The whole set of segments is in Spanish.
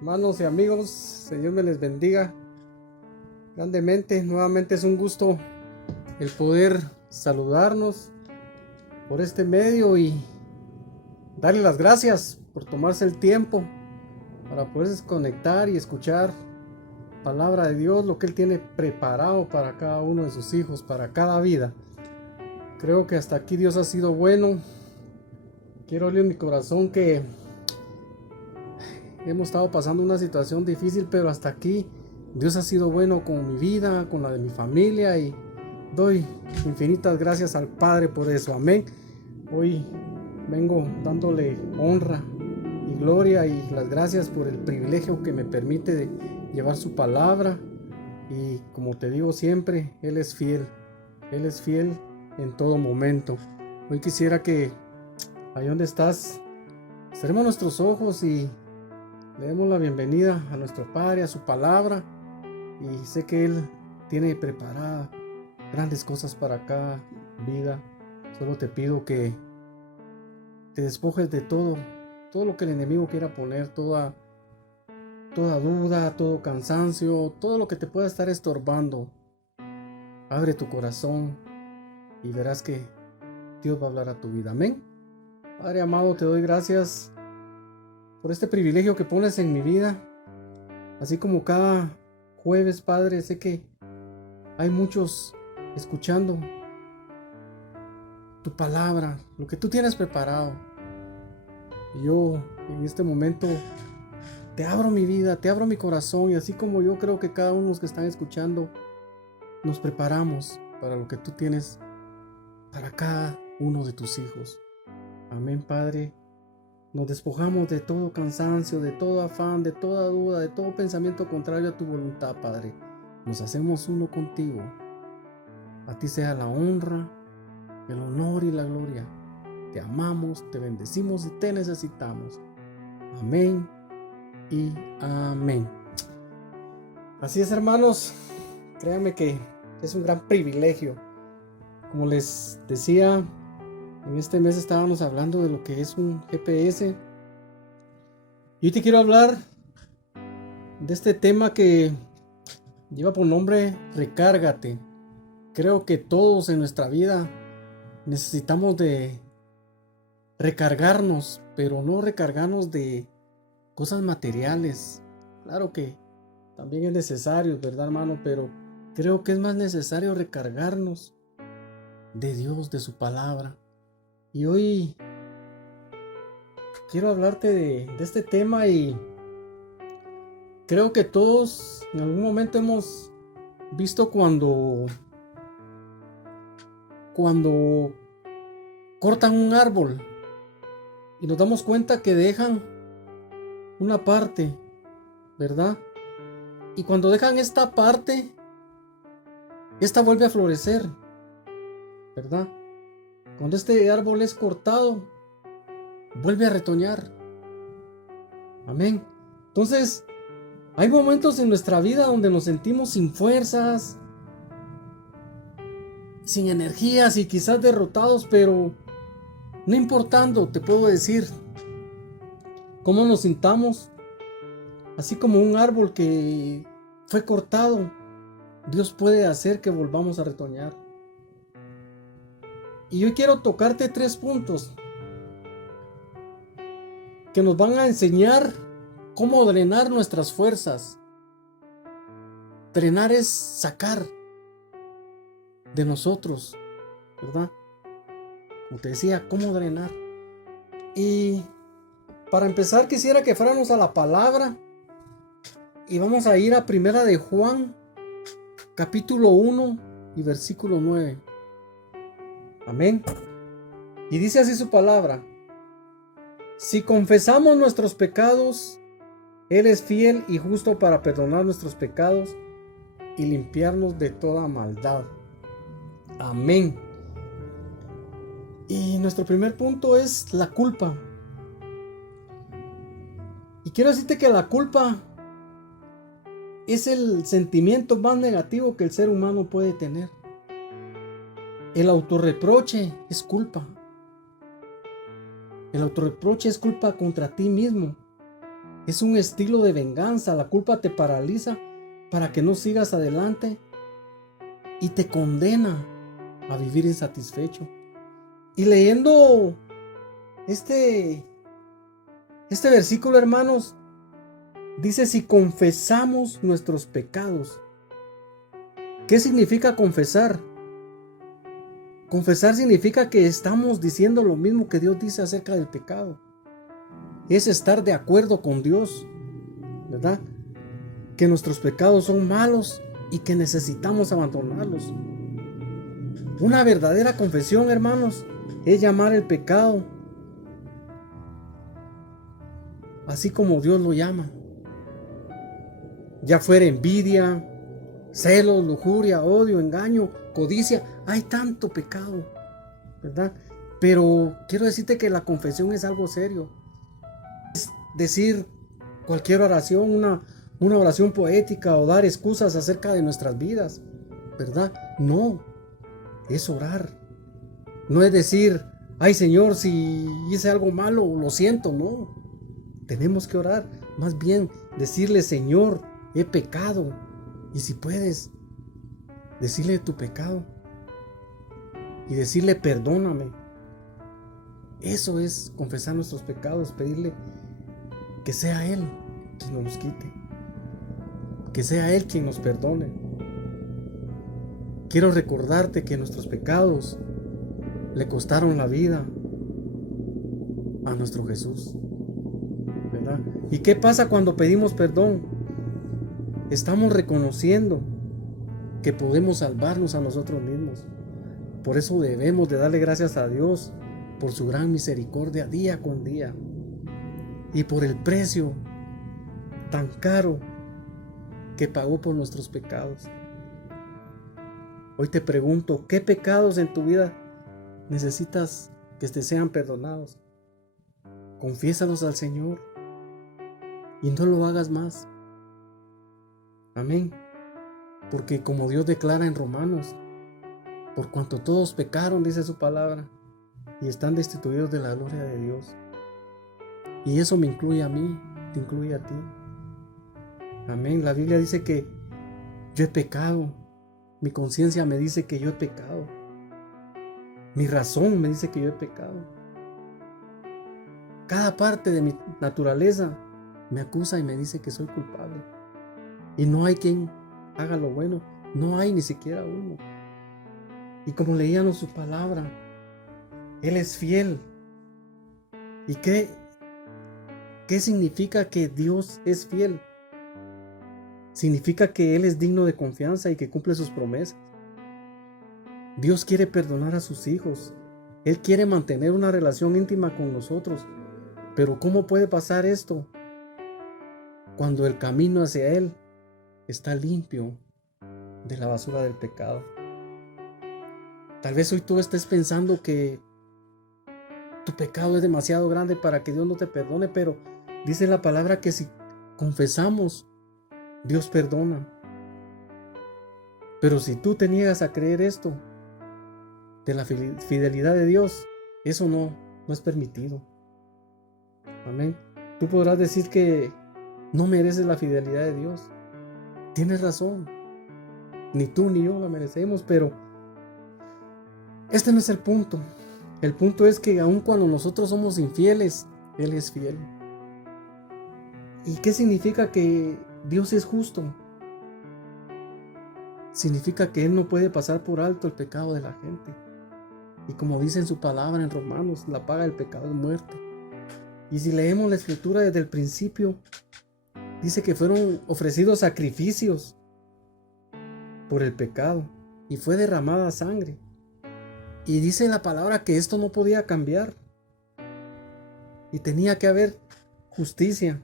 Hermanos y amigos, Señor me les bendiga grandemente. Nuevamente es un gusto el poder saludarnos por este medio y darle las gracias por tomarse el tiempo para poder conectar y escuchar palabra de Dios, lo que Él tiene preparado para cada uno de sus hijos, para cada vida. Creo que hasta aquí Dios ha sido bueno. Quiero oír en mi corazón que hemos estado pasando una situación difícil, pero hasta aquí Dios ha sido bueno con mi vida, con la de mi familia, y doy infinitas gracias al Padre por eso. Amén. Hoy vengo dándole honra y gloria y las gracias por el privilegio que me permite de llevar su palabra. Y como te digo siempre, Él es fiel en todo momento. Hoy quisiera que ahí donde estás cerremos nuestros ojos y le demos la bienvenida a nuestro Padre, a su palabra, y sé que Él tiene preparada grandes cosas para cada vida. Solo te pido que te despojes de todo lo que el enemigo quiera poner, toda duda, todo cansancio, todo lo que te pueda estar estorbando. Abre tu corazón y verás que Dios va a hablar a tu vida. Amén. Padre amado, te doy gracias por este privilegio que pones en mi vida. Así como cada jueves, Padre, sé que hay muchos escuchando tu palabra, lo que tú tienes preparado. Y yo en este momento te abro mi vida, te abro mi corazón, y así como yo creo que cada uno de los que están escuchando nos preparamos para lo que tú tienes para cada uno de tus hijos. Amén, Padre. Nos despojamos de todo cansancio, de todo afán, de toda duda, de todo pensamiento contrario a tu voluntad, Padre. Nos hacemos uno contigo. A ti sea la honra, el honor y la gloria. Te amamos, te bendecimos y te necesitamos. Amén y amén. Así es, hermanos. Créanme que es un gran privilegio. Como les decía, en este mes estábamos hablando de lo que es un GPS. Y hoy te quiero hablar de este tema que lleva por nombre Recárgate. Creo que todos en nuestra vida necesitamos de recargarnos, pero no recargarnos de cosas materiales. Claro que también es necesario, ¿verdad, hermano? Pero creo que es más necesario recargarnos de Dios, de su palabra. Y hoy quiero hablarte de este tema, y creo que todos en algún momento hemos visto cuando cortan un árbol y nos damos cuenta que dejan una parte, ¿verdad? Y cuando dejan esta parte, esta vuelve a florecer, ¿verdad? Cuando este árbol es cortado, vuelve a retoñar. Amén. Entonces, hay momentos en nuestra vida donde nos sentimos sin fuerzas, sin energías y quizás derrotados, pero no importando, te puedo decir, cómo nos sintamos, así como un árbol que fue cortado, Dios puede hacer que volvamos a retoñar. Y hoy quiero tocarte 3 puntos que nos van a enseñar cómo drenar nuestras fuerzas. Drenar es sacar de nosotros, ¿verdad? Como te decía, cómo drenar. Y para empezar quisiera que fuéramos a la palabra y vamos a ir a Primera de Juan, capítulo 1 y versículo 9. Amén. Y dice así su palabra: si confesamos nuestros pecados, Él es fiel y justo para perdonar nuestros pecados y limpiarnos de toda maldad. Amén. Y nuestro primer punto es la culpa. Y quiero decirte que la culpa es el sentimiento más negativo que el ser humano puede tener. El autorreproche es culpa. El autorreproche es culpa contra ti mismo. Es un estilo de venganza. La culpa te paraliza para que no sigas adelante y te condena a vivir insatisfecho. Y leyendo este versículo, hermanos, dice: si confesamos nuestros pecados. ¿Qué significa confesar? Confesar significa que estamos diciendo lo mismo que Dios dice acerca del pecado. Es estar de acuerdo con Dios, ¿verdad? Que nuestros pecados son malos y que necesitamos abandonarlos. Una verdadera confesión, hermanos, es llamar el pecado así como Dios lo llama. Ya fuera envidia, celos, lujuria, odio, engaño, codicia, hay tanto pecado, ¿verdad? Pero quiero decirte que la confesión es algo serio. Es decir cualquier oración, una oración poética o dar excusas acerca de nuestras vidas, ¿verdad? No, es orar. No es decir: ay Señor, si hice algo malo, lo siento. No, tenemos que orar. Más bien decirle: Señor, he pecado. Y si puedes, decirle tu pecado y decirle: perdóname. Eso es confesar nuestros pecados, pedirle que sea Él quien nos los quite, que sea Él quien nos perdone. Quiero recordarte que nuestros pecados le costaron la vida a nuestro Jesús, ¿verdad? ¿Y qué pasa cuando pedimos perdón? Estamos reconociendo que podemos salvarnos a nosotros mismos. Por eso debemos de darle gracias a Dios por su gran misericordia día con día y por el precio tan caro que pagó por nuestros pecados. Hoy te pregunto: ¿qué pecados en tu vida necesitas que te sean perdonados? Confiésalos al Señor y no lo hagas más. Amén. Porque como Dios declara en Romanos: por cuanto todos pecaron, dice su palabra, y están destituidos de la gloria de Dios. Y eso me incluye a mí, te incluye a ti. Amén. La Biblia dice que yo he pecado. Mi conciencia me dice que yo he pecado. Mi razón me dice que yo he pecado. Cada parte de mi naturaleza me acusa y me dice que soy culpable. Y no hay quien haga lo bueno. No hay ni siquiera uno. Y como leíamos su palabra, Él es fiel. ¿Y qué significa que Dios es fiel? Significa que Él es digno de confianza y que cumple sus promesas. Dios quiere perdonar a sus hijos. Él quiere mantener una relación íntima con nosotros. Pero ¿cómo puede pasar esto cuando el camino hacia Él está limpio de la basura del pecado? Tal vez hoy tú estés pensando que tu pecado es demasiado grande para que Dios no te perdone, pero dice la palabra que si confesamos, Dios perdona. Pero si tú te niegas a creer esto de la fidelidad de Dios, eso no es permitido. Amén. Tú podrás decir que no mereces la fidelidad de Dios. Tienes razón. Ni tú ni yo la merecemos, pero este no es el punto. El punto es que aun cuando nosotros somos infieles, Él es fiel. ¿Y qué significa que Dios es justo? Significa que Él no puede pasar por alto el pecado de la gente. Y como dice en su palabra en Romanos, la paga del pecado es muerte. Y si leemos la escritura desde el principio, dice que fueron ofrecidos sacrificios por el pecado y fue derramada sangre. Y dice la palabra que esto no podía cambiar y tenía que haber justicia.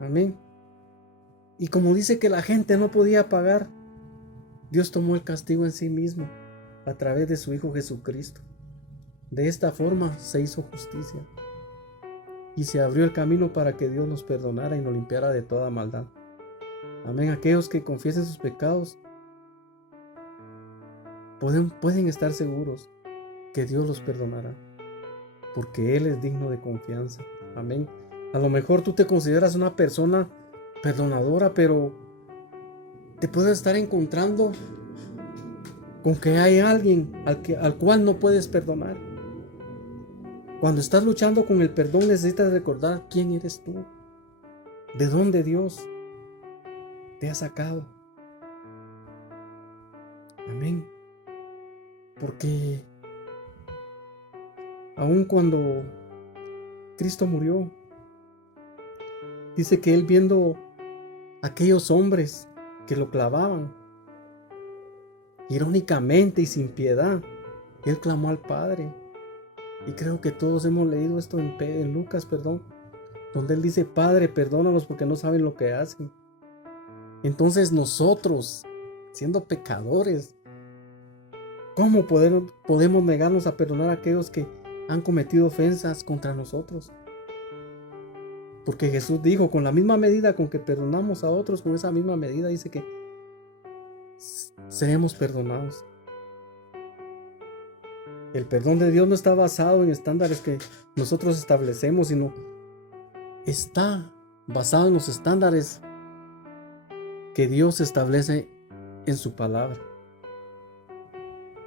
Amén. Y como dice que la gente no podía pagar, Dios tomó el castigo en sí mismo a través de su Hijo Jesucristo. De esta forma se hizo justicia y se abrió el camino para que Dios nos perdonara y nos limpiara de toda maldad. Amén. Aquellos que confiesen sus pecados pueden estar seguros que Dios los perdonará, porque Él es digno de confianza. Amén. A lo mejor tú te consideras una persona perdonadora, pero te puedes estar encontrando con que hay alguien al cual no puedes perdonar. Cuando estás luchando con el perdón, necesitas recordar quién eres tú, de dónde Dios te ha sacado. Amén. Porque aun cuando Cristo murió, dice que Él, viendo a aquellos hombres que lo clavaban, irónicamente y sin piedad, Él clamó al Padre. Y creo que todos hemos leído esto en Lucas, donde Él dice: Padre, perdónalos porque no saben lo que hacen. Entonces nosotros, siendo pecadores, ¿cómo podemos negarnos a perdonar a aquellos que han cometido ofensas contra nosotros? Porque Jesús dijo: con la misma medida con que perdonamos a otros, con esa misma medida dice que seremos perdonados. El perdón de Dios no está basado en estándares que nosotros establecemos, sino está basado en los estándares que Dios establece en su palabra.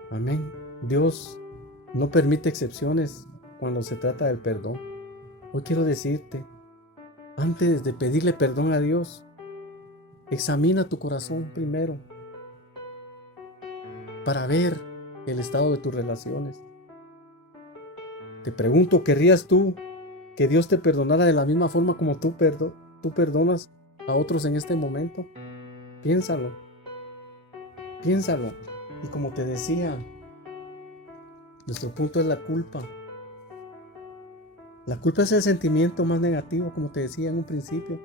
Amén. Dios no permite excepciones cuando se trata del perdón. Hoy quiero decirte, antes de pedirle perdón a Dios, examina tu corazón primero para ver el estado de tus relaciones. Te pregunto, ¿querrías tú que Dios te perdonara de la misma forma como tú perdonas a otros en este momento? Piénsalo. Y como te decía, nuestro punto es la culpa. La culpa es el sentimiento más negativo, como te decía en un principio.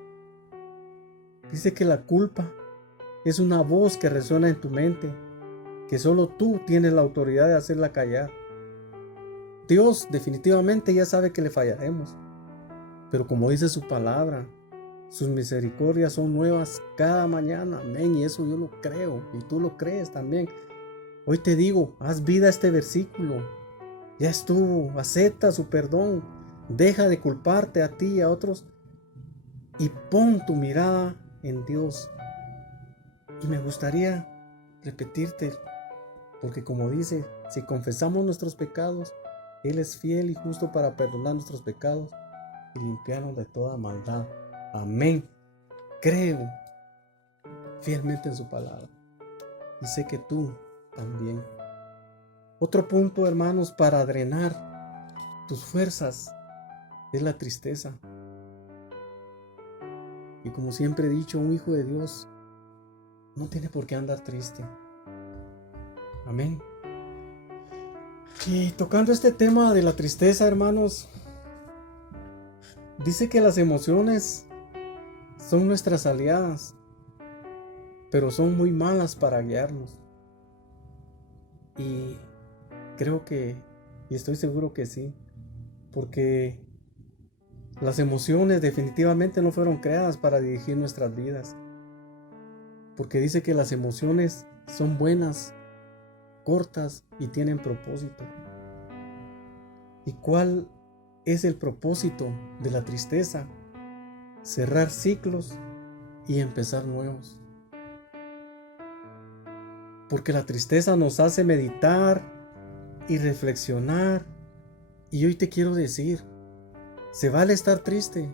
Dice que la culpa es una voz que resuena en tu mente, que solo tú tienes la autoridad de hacerla callar. Dios definitivamente ya sabe que le fallaremos, pero como dice su palabra, sus misericordias son nuevas cada mañana. Amén. Y eso yo lo creo, y tú lo crees también. Hoy te digo, haz vida a este versículo. Ya estuvo, acepta su perdón, deja de culparte a ti y a otros y pon tu mirada en Dios. Y me gustaría repetirte, porque como dice, si confesamos nuestros pecados, Él es fiel y justo para perdonar nuestros pecados y limpiarnos de toda maldad. Amén. Creo fielmente en su palabra y sé que tú también. Otro punto, hermanos, para drenar tus fuerzas es la tristeza. Y como siempre he dicho, un hijo de Dios no tiene por qué andar triste. Amén. Y tocando este tema de la tristeza, hermanos, dice que las emociones son nuestras aliadas, pero son muy malas para guiarnos. Y creo que, y estoy seguro que sí, porque las emociones definitivamente no fueron creadas para dirigir nuestras vidas. Porque dice que las emociones son buenas, cortas y tienen propósito. ¿Y cuál es el propósito de la tristeza? Cerrar ciclos y empezar nuevos. Porque la tristeza nos hace meditar y reflexionar. Y hoy te quiero decir, se vale estar triste,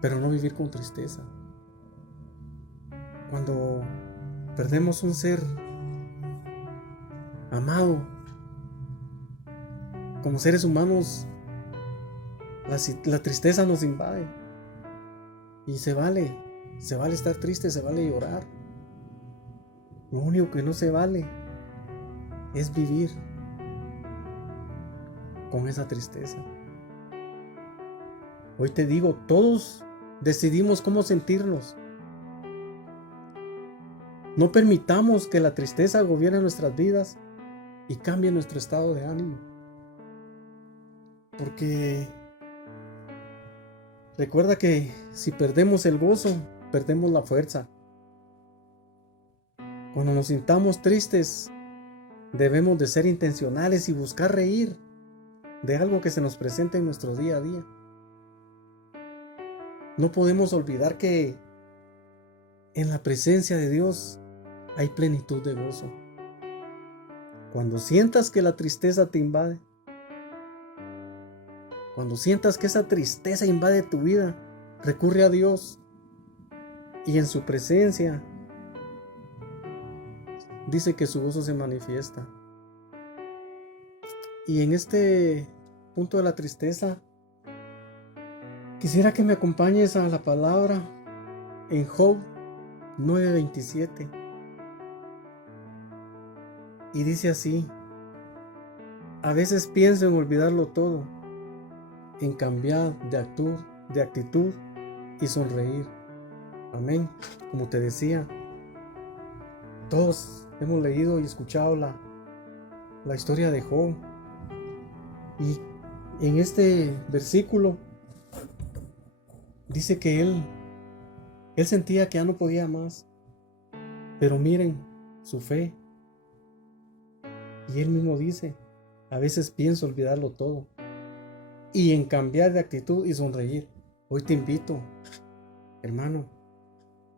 pero no vivir con tristeza. Cuando perdemos un ser amado, como seres humanos, la tristeza nos invade. Y se vale estar triste, se vale llorar. Lo único que no se vale es vivir con esa tristeza. Hoy te digo, todos decidimos cómo sentirnos. No permitamos que la tristeza gobierne nuestras vidas y cambie nuestro estado de ánimo. Porque recuerda que si perdemos el gozo, perdemos la fuerza. Cuando nos sintamos tristes, debemos de ser intencionales y buscar reír de algo que se nos presente en nuestro día a día. No podemos olvidar que en la presencia de Dios hay plenitud de gozo. Cuando sientas que la tristeza te invade, cuando sientas que esa tristeza invade tu vida, recurre a Dios y en su presencia dice que su gozo se manifiesta. Y en este punto de la tristeza, quisiera que me acompañes a la palabra en Job 9:27. Y dice así: a veces pienso en olvidarlo todo, en cambiar de actitud y sonreír. Amén. Como te decía, todos hemos leído y escuchado la historia de Job. Y en este versículo dice que él sentía que ya no podía más. Pero miren su fe. Y él mismo dice: a veces pienso olvidarlo todo y en cambiar de actitud y sonreír. Hoy te invito, hermano,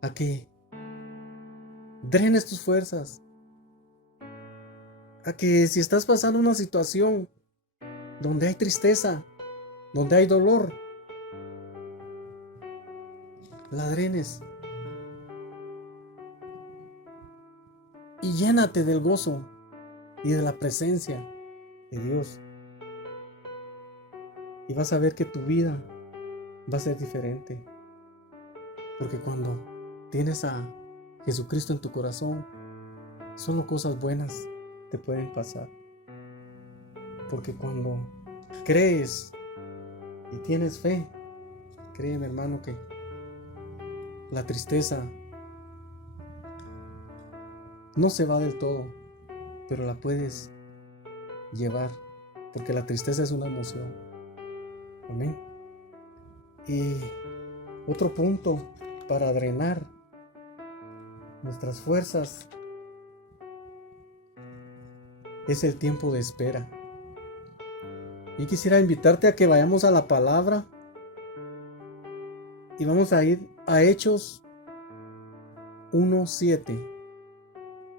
a que drenes tus fuerzas, a que si estás pasando una situación donde hay tristeza, donde hay dolor, la drenes y llénate del gozo y de la presencia de Dios. Y vas a ver que tu vida va a ser diferente. Porque cuando tienes a Jesucristo en tu corazón, solo cosas buenas te pueden pasar. Porque cuando crees y tienes fe, créeme, hermano, que la tristeza no se va del todo, pero la puedes llevar, porque la tristeza es una emoción. Amén. Y otro punto para drenar nuestras fuerzas es el tiempo de espera. Y quisiera invitarte a que vayamos a la palabra y vamos a ir a Hechos 1:7.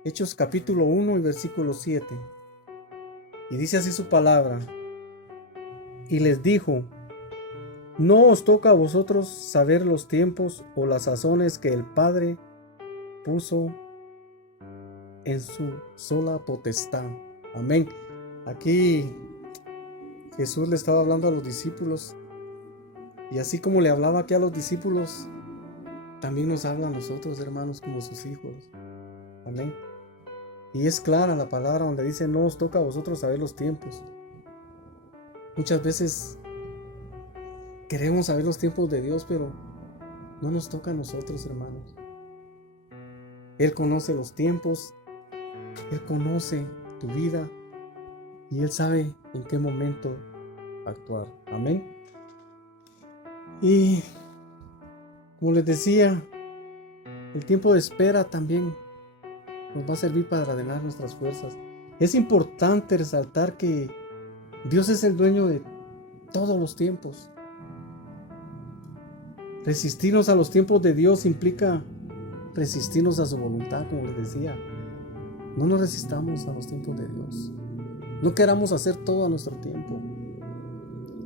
Hechos capítulo 1 y versículo 7. Y dice así su palabra: y les dijo: no os toca a vosotros saber los tiempos o las sazones que el Padre puso en su sola potestad. Amén. Aquí Jesús le estaba hablando a los discípulos, y así como le hablaba aquí a los discípulos, también nos habla a nosotros, hermanos, como sus hijos. Amén. Y es clara la palabra donde dice: no os toca a vosotros saber los tiempos. Muchas veces queremos saber los tiempos de Dios, pero no nos toca a nosotros, hermanos. Él conoce los tiempos, Él conoce tu vida y Él sabe en qué momento actuar. Amén. Y como les decía, el tiempo de espera también nos va a servir para drenar nuestras fuerzas. Es importante resaltar que Dios es el dueño de todos los tiempos. Resistirnos a los tiempos de Dios implica resistirnos a su voluntad, como les decía. No nos resistamos a los tiempos de Dios. No queramos hacer todo a nuestro tiempo.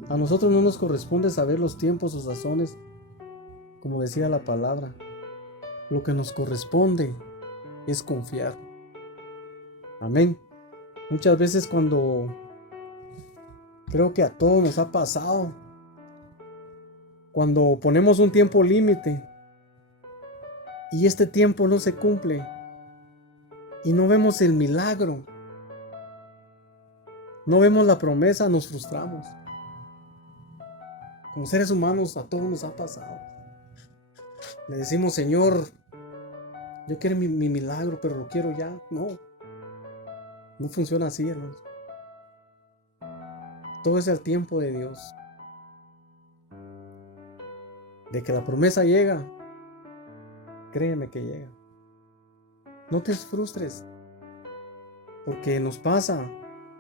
A nosotros no nos corresponde saber los tiempos o sazones, como decía la palabra. Lo que nos corresponde es confiar. Amén. Muchas veces cuando creo que a todos nos ha pasado, cuando ponemos un tiempo límite y este tiempo no se cumple y no vemos el milagro, no vemos la promesa, nos frustramos. Como seres humanos a todos nos ha pasado. Le decimos: Señor, yo quiero mi milagro, pero lo quiero ya. No funciona así, hermanos. Todo es el tiempo de Dios. De que la promesa llega, créeme que llega. No te frustres, porque nos pasa,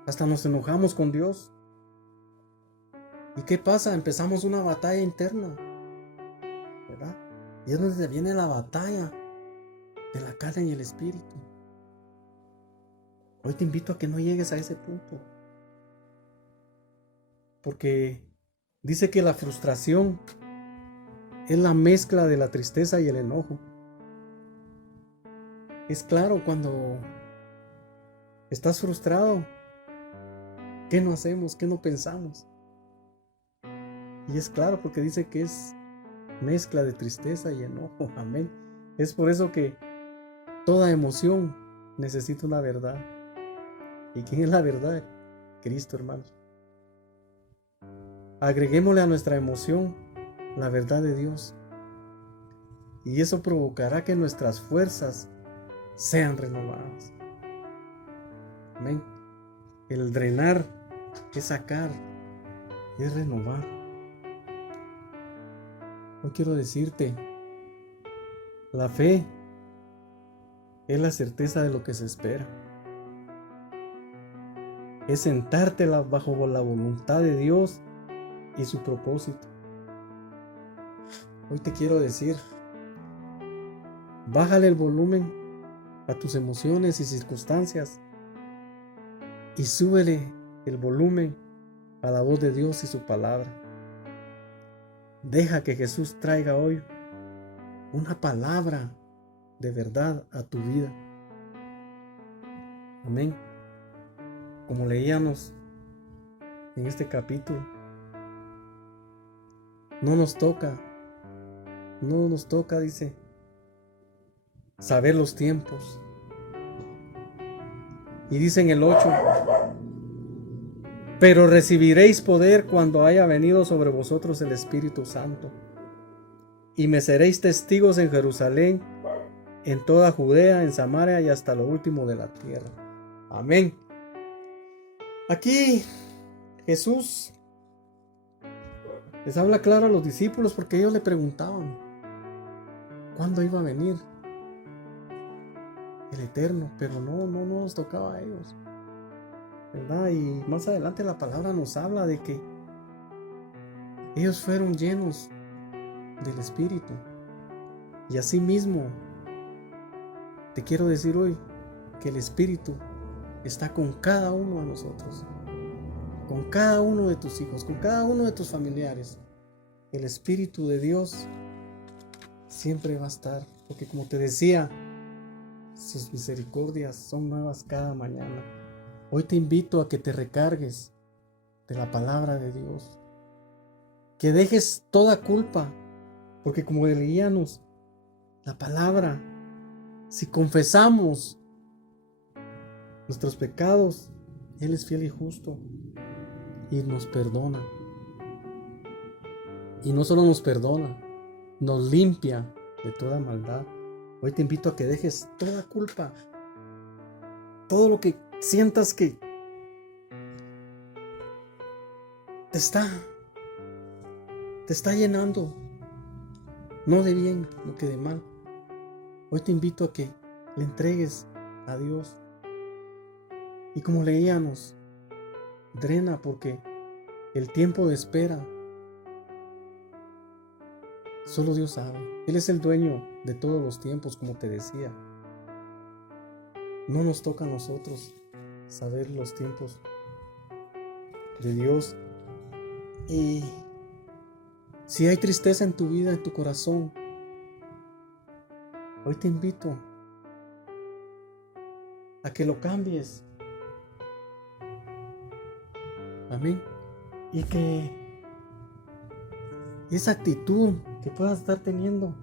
hasta nos enojamos con Dios. ¿Y qué pasa? Empezamos una batalla interna. ¿verdad? Y es donde viene la batalla de la carne y el espíritu. Hoy te invito a que no llegues a ese punto. Porque dice que la frustración es la mezcla de la tristeza y el enojo. Es claro, cuando estás frustrado, ¿qué no hacemos? ¿Qué no pensamos? Y es claro, porque dice que es mezcla de tristeza y enojo. Amén. Es por eso que toda emoción necesita una verdad. ¿Y quién es la verdad? Cristo, hermanos. Agreguémosle a nuestra emoción la verdad de Dios. Y eso provocará que nuestras fuerzas sean renovadas. Amén. El drenar es sacar, es renovar. Hoy quiero decirte, la fe es la certeza de lo que se espera. Es sentarte bajo la voluntad de Dios y su propósito. Hoy te quiero decir, bájale el volumen a tus emociones y circunstancias y súbele el volumen a la voz de Dios y su palabra. Deja que Jesús traiga hoy una palabra de verdad a tu vida. Amén. Como leíamos en este capítulo, no nos toca, dice, saber los tiempos. Y dice en el 8, pero recibiréis poder cuando haya venido sobre vosotros el Espíritu Santo, y me seréis testigos en Jerusalén, en toda Judea, en Samaria y hasta lo último de la tierra. Amén. Aquí Jesús les habla claro a los discípulos, porque ellos le preguntaban cuándo iba a venir el Eterno, pero no nos tocaba a ellos, ¿verdad? Y más adelante la palabra nos habla de que ellos fueron llenos del Espíritu. Y así mismo te quiero decir hoy que el Espíritu está con cada uno de nosotros, con cada uno de tus hijos, con cada uno de tus familiares. El Espíritu de Dios siempre va a estar, porque como te decía, sus misericordias son nuevas cada mañana. Hoy te invito a que te recargues de la palabra de Dios, que dejes toda culpa, porque como leíamos la palabra, si confesamos nuestros pecados, Él es fiel y justo y nos perdona. Y no solo nos perdona, nos limpia de toda maldad. Hoy te invito a que dejes toda culpa, todo lo que sientas que te está llenando, no de bien, no que de mal. Hoy te invito a que le entregues a Dios. Y como leíamos, drena, porque el tiempo de espera solo Dios sabe. Él es el dueño de todos los tiempos, como te decía. No nos toca a nosotros saber los tiempos de Dios. Y si hay tristeza en tu vida, en tu corazón, hoy te invito a que lo cambies. Amén. Y que esa actitud que puedas estar teniendo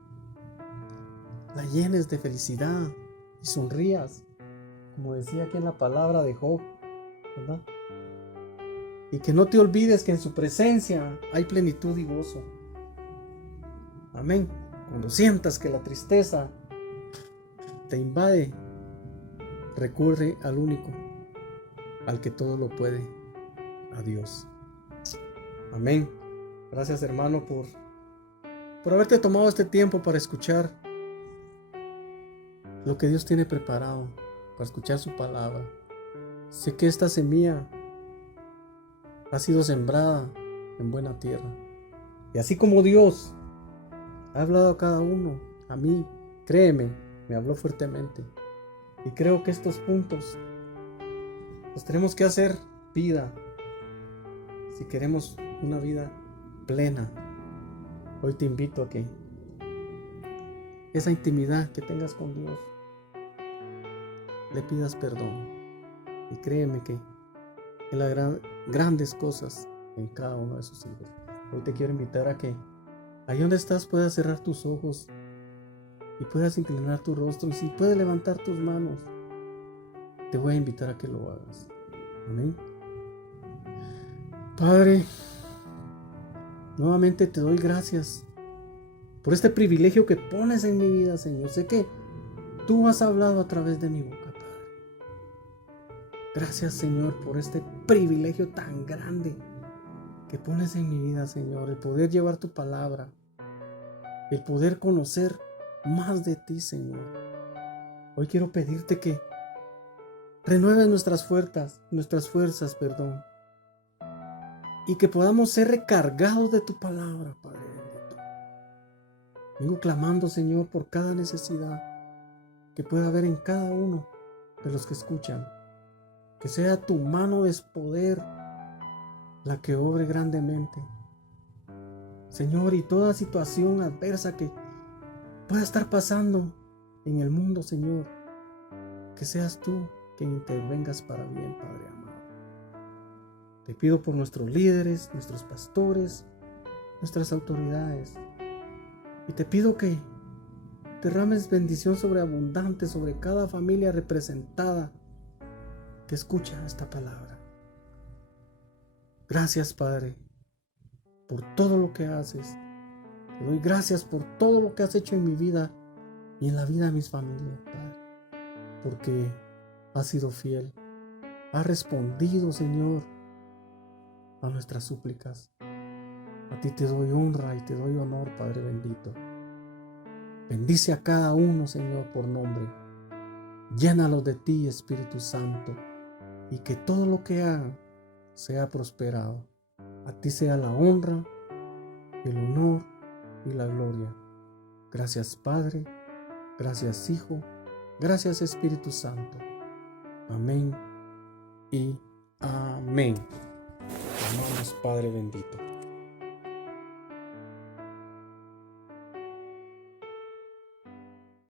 la llenes de felicidad y sonrías, como decía aquí en la palabra de Job, ¿verdad? Y que no te olvides que en su presencia hay plenitud y gozo. Amén. Cuando sientas que la tristeza te invade, recurre al único, al que todo lo puede, a Dios. Amén. Gracias, hermano, por haberte tomado este tiempo para escuchar lo que Dios tiene preparado, para escuchar su palabra. Sé que esta semilla ha sido sembrada en buena tierra. Y así como Dios Ha hablado a cada uno, a mí, créeme, me habló fuertemente. Y creo que estos puntos los tenemos que hacer vida si queremos una vida plena. Hoy te invito a que esa intimidad que tengas con Dios, le pidas perdón. Y créeme que Él hará grandes cosas en cada uno de sus hijos. Hoy te quiero invitar a que ahí donde estás puedas cerrar tus ojos y puedas inclinar tu rostro. Y si puedes levantar tus manos, te voy a invitar a que lo hagas. Amén. Padre, nuevamente te doy gracias por este privilegio que pones en mi vida, Señor. Sé que tú has hablado a través de mi boca, Padre. Gracias, Señor, por este privilegio tan grande que pones en mi vida, Señor. El poder llevar tu palabra, el poder conocer más de ti, Señor. Hoy quiero pedirte que renueves nuestras fuerzas, y que podamos ser recargados de tu palabra, Padre bendito. Vengo clamando, Señor, por cada necesidad que pueda haber en cada uno de los que escuchan. Que sea tu mano de poder la que obre grandemente, Señor, y toda situación adversa que pueda estar pasando en el mundo, Señor, que seas tú quien intervengas para bien, Padre amado. Te pido por nuestros líderes, nuestros pastores, nuestras autoridades, y te pido que derrames bendición sobreabundante sobre cada familia representada que escucha esta palabra. Gracias, Padre, por todo lo que haces. Te doy gracias por todo lo que has hecho en mi vida y en la vida de mis familias, Padre, porque has sido fiel. Has respondido, Señor, a nuestras súplicas. A ti te doy honra y te doy honor, Padre bendito. Bendice a cada uno, Señor, por nombre. Llénalos de ti, Espíritu Santo, y que todo lo que hagan sea prosperado. A ti sea la honra, el honor y la gloria. Gracias, Padre. Gracias, Hijo. Gracias, Espíritu Santo. Amén y amén. Amamos, Padre bendito.